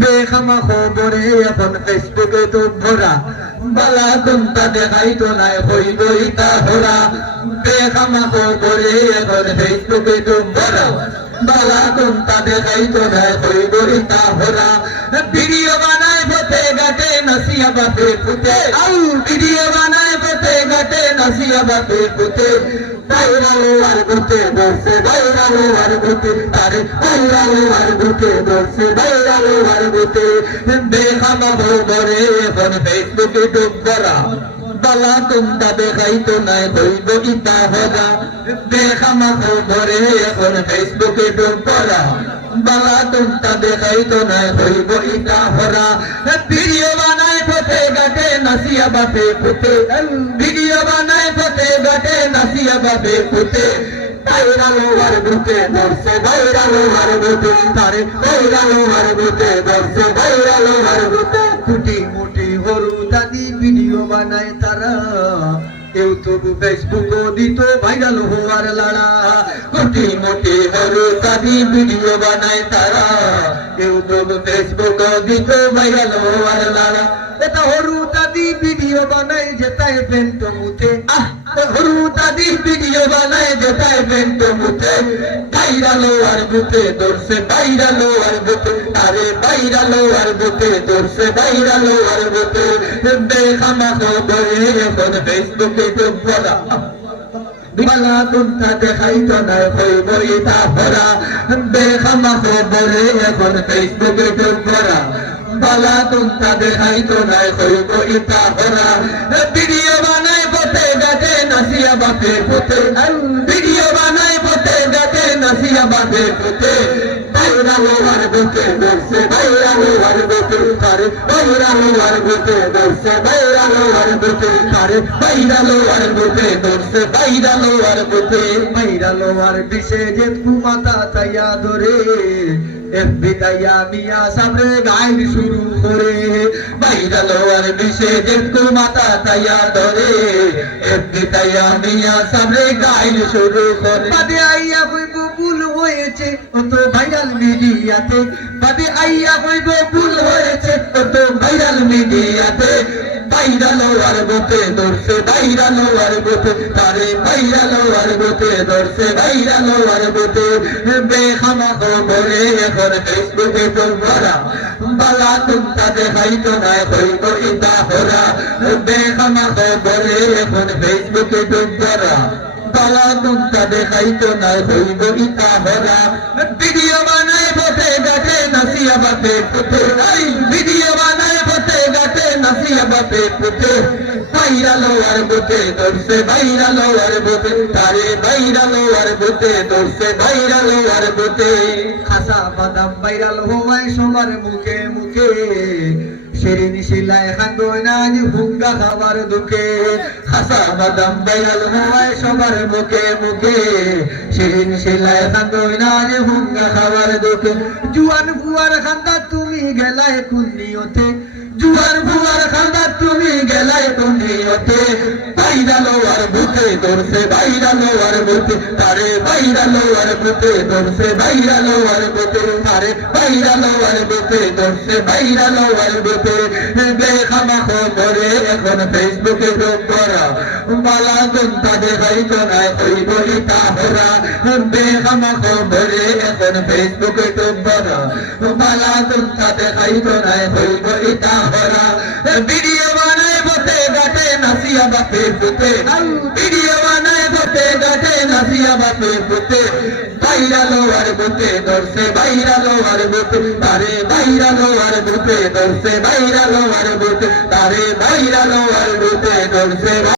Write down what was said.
বেখামা খবরে এখন ফেসবুকে তো ভরা। বালা নাই হইব ইতা হরা বেখামা খবরে এখন ফেসবুকে তো ভরা। বালা কোনটা দেখাইতো নাই হইব ইতা হরা ভিডিও বানায় পথে ঘাটে নসিয়া বাপে ফুটে আউ, ভিডিও বানায় পথে ঘাটে নসিয়া বাপে ফুটে বাইরালো আর গুতে দর্শে বাইরালো আর গুতে তারে বাইরালো আর গুতে দর্শে বাইরালো আর গুতে বেখামা খবরে এখন ফেসবুকে ডুব করা বালা তোমরা দেখাইতো নাই হইব ইতা হরা বেখামা খবরে এখন ফেসবুকে ডুব করা বালা তোমরা দেখাইতো নাই হইব ইতা হরা। ভিডিও বানায় পথে ঘাটে নাসিয়া বাপে পুতে। ভিডিও বানায় পথে ঘাটে নাসিয়া বাপে পুতে। বাইরালো আর বুতে দর্শে বাইরালো আর বুতে তারে। বাইরালো বুতে দর্শে বাইরালো বুতে কুটি মুটি হরু দাদি ভিডিও বানায় তারা। ইউটিউব ফেসবুক দিত ভাইরাল হওয়ার লড়া। কোটি মোটি হরু দাদি ভিডিও বানায় তারা। ইউটিউব ফেসবুক দিত ভাইরাল হওয়ার লড়া। এটা হরু দাদি ভিডিও বানায় যেতায় পেন্ট মুতে আহ! হরু দাদি ভিডিও বানায় যেতায় পেন্ট মুতে ভাইরালো আর বুতে দর্শে ভাইরালো আর বুতে আরে ভাইরালো আর বুতে দর্শে ভাইরালো আর বুতে বেখামা খবরে এখন ফেসবুকে তো বলা বালা তুমটা দেখাইতো না হইব ইতা ভরা ভিডিও বানায় পথে গাতে নাসিয়া বাতে পোতে ভিডিও বানায় পোতে দেখে নাসিয়া বাতে পোতে বাইরালো আর বুতে দর্শে বাইরালো আর বুতে তারে বাইরালো আর বুতে দর্শে, বাইরালো আর বুতে তারে বাইরালো আর বিশে যে মাতা তাইয়া ধরে মিয়া সামনে গাইন শুরু করে। বাইরালো আর তাইয়া মিয়া সামনে গাইন শুরু করে। হয়েছে অত ভাইরাল মিডিয়াতে বাদে আইয়া কইব ভুল হয়েছে অত ভাইরাল মিডিয়াতে বাইরালো আর বুতে দর্শে বাইরালো আর বুতে তারে বাইরালো আর বুতে দর্শে বাইরালো আর বুতে বেখামা খবরে এখন ফেসবুকে তো ভরা। বালা তুমটা দেখাইতো না হইব ইতা হরা। বেখামা খবরে এখন ফেসবুকে তো ভরা বালা তুমটা দেখাইতো না হইব ইতা হরা ভিডিও বানায় পথে গাটে নাসিয়া বাপে পুতে ভিডিও বানায় পথে গাটে নাসিয়া বাপে পুতে বাইরালো আর বুতে দর্শে বাইরালো আর বুতে তারে বাইরালো আর বুতে দর্শে বাইরালো আর বুতে খাসা বাদাম বাইরাল হওয়ায় সবার মুখে মুখে। শিরিন শিলায় খান্দোয় না যে হুঙ্গা খাবার দুঃখে। হাসা বাদাম বাইরাল হওয়ায় সবার মুখে মুখে। শিরিন নিশিলা খান্দোয় না যে হুঙ্গা খাবার দুঃখে। জুয়ান ফুয়ার খান্দা, তুমি গেলায় কোন নিয়তে জুয়ার ফুয়ার গেলায় কোন নিয়তে বাইরালো আর বুতে দর্শে বাইরালো আর বুতে তারে বাইরালো আর বুতে দর্শে বাইরালো আর বুতে তারে বাইরালো আর ভিডিও গাটে নাসিয়া বাপে পুতে ভিডিও বানায় বসে গাটে নাসিয়া বাপে পুতে বাইরালো আর বুতে দর্শে বাইরালো আর বুতে তারে বাইরালো আর বুতে দর্শে বাইরালো আর বুতে তারে বাইরালো আর বুতে দর্শে